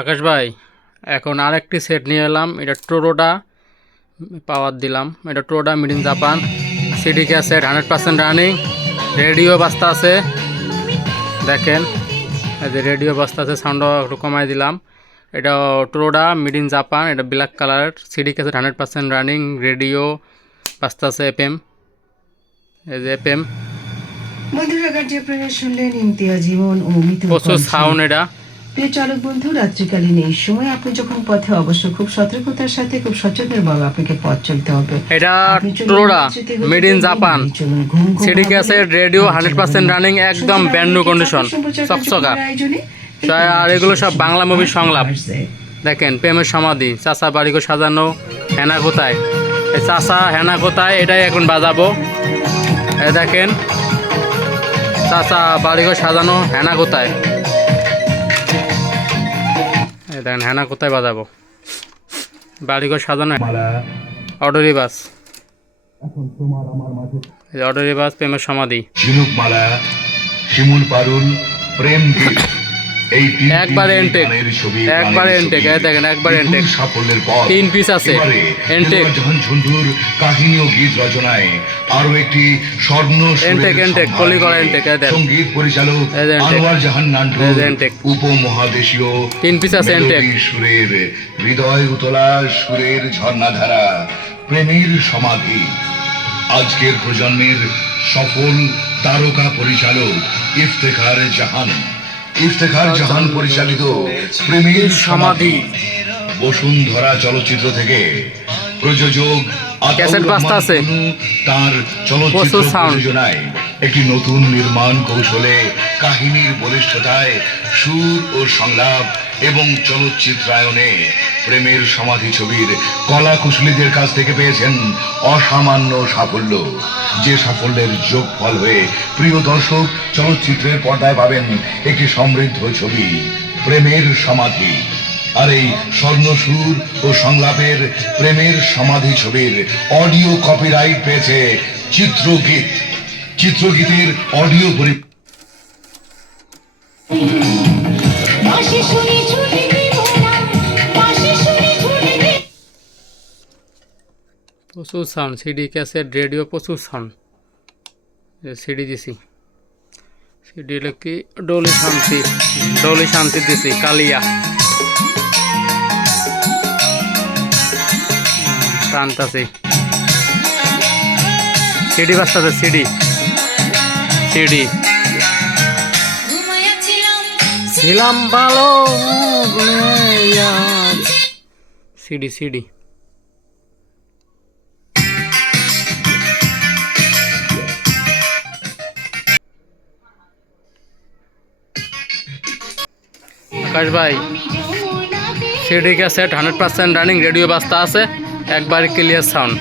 আকাশ ভাই এখন আরেকটি সেট নিয়ে এলাম। এটা টোরোডা পাওয়ার দিলাম। এটা টোরোডা made in Japan CD cassette hundred percent running radio বাস্তা আছে। দেখেন এই যে রেডিও বাস্তা আছে সাউন্ডও একটু কমাই দিলাম। এটা টোরোডা মিড ইন জাপান এটা black colour CD cassette hundred percent running radio বাস্তা আছে এফ এম এই যে এফ এম প্রচুর সাউন্ড এটা। প্রিয় চালক বন্ধু রাত্রিকালীন এই সময় আপনি যখন পথে অবশ্য খুব সতর্কতার সাথে খুব সচেতন ভাবে আপনাকে পথ চলতে হবে। এটা গতিতে made in Japan CD. Cassette radio hundred percent running একদম ব্যান্ড কন্ডিশন চকচকা আর এগুলো সব বাংলা মুভির সংলাপ। দেখেন প্রেমের সমাধি চাচা বাড়িকে সাজানো হেনা কোথায়? এই চাচা হেনা কোথায়? এটাই এখন বাজাবো। এই দেখেন চাচা বাড়িকে সাজানো হেনা কোথায়? দেখেন হ্যানা কোথায় বাজাবো? বাড়িঘর সাজানো। অর্ডারি বাস। অর্ডারি বাস প্রেমের সমাধি। শিমুল পারুল, প্রেম একবারে intake, গানের ছবি, একবারে গানের এই দেখেন, একবারে বিপুল সাফল্যের পর তিন piece আছে, এবারে intake। এবার জাহান ঝন্টুর কাহিনী ও গীত রচনায়। আরও একটি স্বর্ণ সুরের এই। সংগীত পরিচালক। আনোয়ার জাহান নান্টু উপমহাদেশীয় তিন আছে হৃদয় উতলা সুরের ঝর্ণাধারা প্রেমের সমাধি। আজকের প্রজন্মের সফল তারকা পরিচালক ইফতেখার জাহান। ইফতেখার জাহান পরিচালিত প্রেমের সমাধি। বসুন্ধরা চলচ্চিত্র থেকে প্রযোজক তার চলচ্চিত্র প্রযোজনায় একটি নতুন নির্মাণ কৌশলে কাহিনীর বলিষ্ঠতায় সুর ও সংলাপ এবং চলচ্চিত্রায়নে প্রেমের সমাধি ছবির কলা কুশলীদের কাছ থেকে পেয়েছেন অসামান্য সাফল্য। যে সাফল্যের যোগফল হয়ে প্রিয় দর্শক চলচ্চিত্রের পর্দায় পাবেন একটি সমৃদ্ধ ছবি, প্রেমের সমাধি। আর এই স্বর্ণসুর ও সংলাপের প্রেমের সমাধি ছবির অডিও কপিরাইট পেয়েছে চিত্রগীত। চিত্রগীতের অডিও পরি প্রচুর সাউন্ড সিডি ক্যাসেট রেডিও প্রচুর সাউন্ড সিডি দিছি। সিডি হলো কি? ডলি শান্তি ডলি শান্তি দিছি, কালিয়া। টানতাছি সিডি বাজতাছে সিডি সিডি ছিলাম ভালো সিডি সিডি আকাশ ভাই আমি যমুনাতে CD cassette hundred percent running radio বাস্তা আছে একবার ক্লিয়ার সাউন্ড